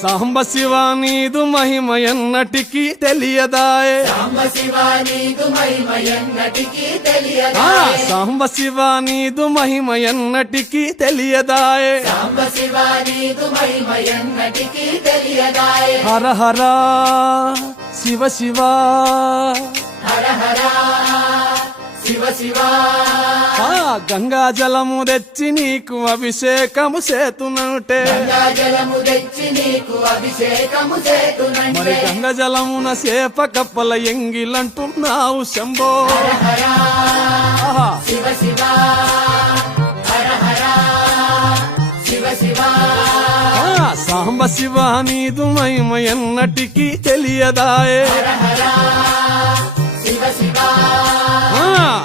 సాంబ శివ నీదు మహిమ ఎన్నటికీ తెలియదాయే సాంబ శివ నీదు మహిమ ఎన్నటికీ తెలియదాయే సాంబ శివ నీదు మహిమ ఎన్నటికీ తెలియదాయే సాంబ శివ నీదు మహిమ ఎన్నటికీ తెలియదాయే హర హర శివ శివ హర హర శివ శివ గంగా జలము తెచ్చి నీకు అభిషేకము చేతునంటే గంగా జలము తెచ్చి నీకు అభిషేకము మరి చేతునంటే గంగ జలమున సేప కప్పల ఎంగిలంటున్నావు శంభో హర ఆహా. శివ శివ హర హర శివ శివ సాంబ శివ నీదు మహిమ ఎన్నటికీ తెలియదాయే హర శివ శివ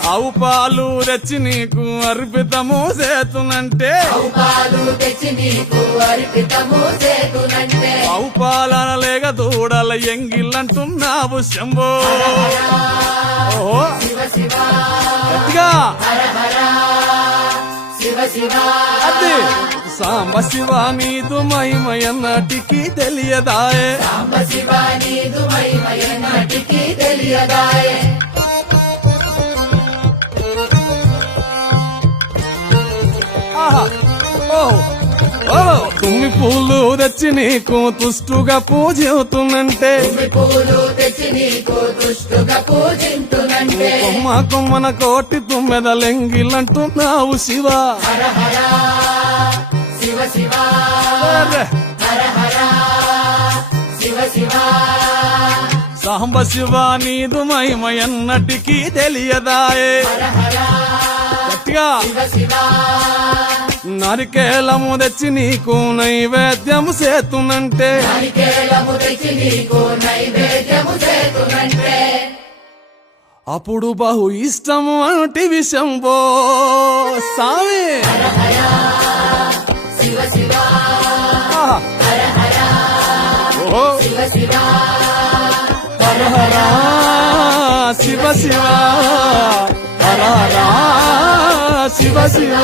ఆవు పాలు తెచ్చి నీకు అర్పితము చేతునంటే పాలు తెచ్చి నీకు అర్పితము చేతునంటే ఆవు పాలన లేక దూడల ఎంగిలంటున్నావు శంభో ఓహో శివ శివ గట్టిగా హర హర శివ శివ అది సాంబ శివ నీదు మహిమ ఎన్నటికీ తెలియదాయే సాంబ శివ నీదు మహిమ ఎన్నటికీ తెలియదాయే ఆహా. ఓ ఓ తుమ్మి పూలు తెచ్చి నీకు తుష్టుగా పూజవుతున్నంటే తుమ్మి పూలు తెచ్చి నీకు దుష్టుగా పూజింతునంటే కొమ్మ కొమ్మన కోటి తుమ్మెదలెంగిలంటున్నావు శివ హర హర శివ శివ అరే. హర హర శివ శివ సాంబ శివ నీదు మహిమ ఎన్నటికీ తెలియదాయే హర హర గట్టిగా శివ శివ నరికేలము తెచ్చి నీకు నైవేద్యము చేతునంటే నారికేళము తెచ్చి నీకు నైవేద్యము చేతునంటే అప్పుడు బహు ఇష్టము అంటివి శంభో సామి శివ శివ ఆహా. హర హర ఓహో శివ శివ హర హర శివ శివ హర హర శివ శివ